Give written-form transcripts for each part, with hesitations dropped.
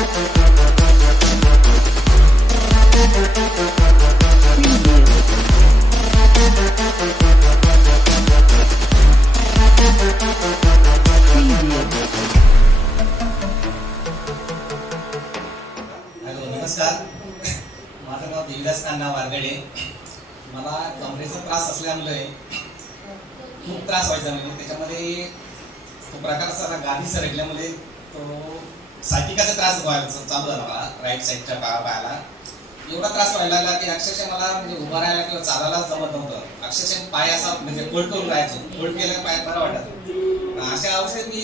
नमस्कार, माझं नाव देवीदास कान्हा वारगडे. मला कमरेचा त्रास असल्यामुळे खूप त्रास व्हायचा. म्हणजे त्याच्यामध्ये तो प्रकारचा गादी सरकल्यामुळे तो सायटिकाचा त्रास व्हायचा चालू झाला. मला राईट साईडच्या पायाला एवढा त्रास व्हायला लागला की अक्षरशः मला म्हणजे उभा राहायला किंवा चालायलाच जमत नव्हतं. अक्षरशः पाय असा म्हणजे फोल्ड करून राहायचो. फोल्ड केलं पाय बरं वाटत. अशा अवस्थेत मी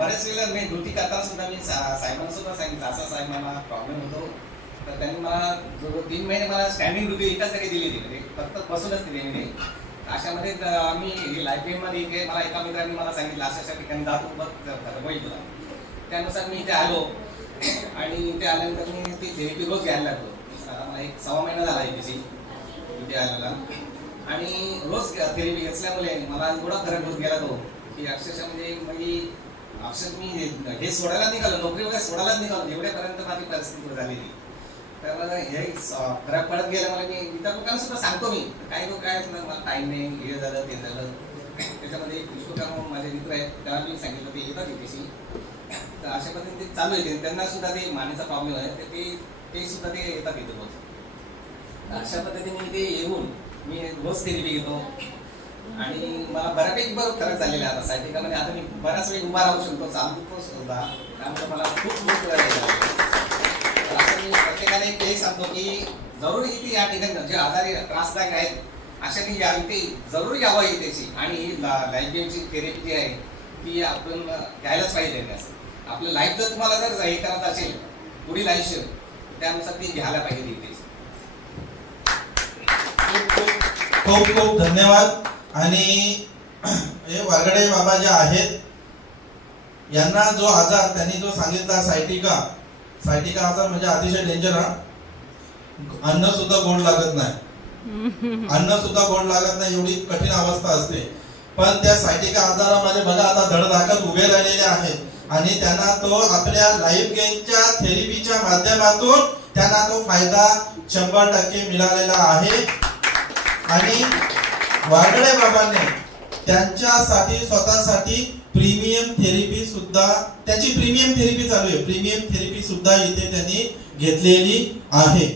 बऱ्याच वेळेला मी ड्युटी करताना सुद्धा मी साहेबांना सुद्धा सांगितलं असा साहेब मला प्रॉब्लेम होतो. तर त्यांनी मला जो 3 महिने मला स्टँडिंग ड्युटी एकाच जागी दिली होती. म्हणजे फक्त बसूनच दिली मी. अशामध्ये आम्ही लायब्ररीमध्ये मला एका मित्रांनी मला सांगितलं अशा ठिकाणी जातो बघ होईल तुला. त्यानुसार मी इथे आलो आणि इथे आल्यानंतर मी ती थेरपी रोज घ्यायला लागलो. मला 1.25 महिना झाला इथे इथे आलेला आणि रोज थेरपी घेतल्यामुळे मला एवढा फरक होत गेला तो की अक्षरशः म्हणजे अक्षर मी हे सोडायला निघालो, नोकरी वगैरे सोडायलाच निघालो. एवढ्यापर्यंत माझी परिस्थिती झालेली. तर हे फरक पडत गेला. मला मी इतर लोकांना सुद्धा सांगतो. मी काही लोक काय मला टाईम नाही, हे झालं ते झालं. त्याच्यामध्ये विश्वकर्मा माझे मित्र आहेत, त्याला मी सांगितलं ते येतात इथेशी. तर अशा पद्धतीने ते चालू येते. त्यांना सुद्धा ते मानेचा प्रॉब्लेम आहे ते सुद्धा ते येतात इथे रोज. अशा पद्धतीने इथे येऊन मी रोज थेरपी घेतो आणि मला बऱ्यापैकी बरोबर फरक झालेला आहे. आता सायटिकामध्ये आता मी बऱ्याच वेळी उभा राहू शकतो, चालतो सुद्धा. त्यामुळे मला खूप मी प्रत्येकाने तेही सांगतो की जरूर इथे या ठिकाणी जे आजारी त्रासदायक आहेत अशाने इथे जरूर यावं इथेची. आणि लाईफ थेरपी जी आहे ती आपण घ्यायलाच पाहिजे. आपलं लाईफ जर तुम्हाला जर हे करत असेल पुढील आयुष्य त्यानुसार ती घ्यायला पाहिजे इथे. खूप खूप धन्यवाद. आणि हे वारगडे बाबा जे आहेत यांना जो आजार त्यांनी जो सांगितला सायटिका आजार म्हणजे अतिशय डेंजर. अन्न सुद्धा गोड लागत नाही, एवढी कठीण अवस्था असते. पण त्या सायटिका आजारामध्ये बघा आता धडधाकट उभे राहिलेले आहेत आणि त्यांना तो आपल्या लाईफ गेनच्या थेरपीच्या माध्यमातून त्यांना तो फायदा 100% मिळालेला आहे. आणि वारगडे बाबांनी त्यांच्यासाठी स्वतःसाठी प्रीमियम थेरपी सुद्धा, त्याची प्रीमियम थेरपी चालू आहे, प्रीमियम थेरपी सुद्धा इथे त्यांनी घेतलेली आहे.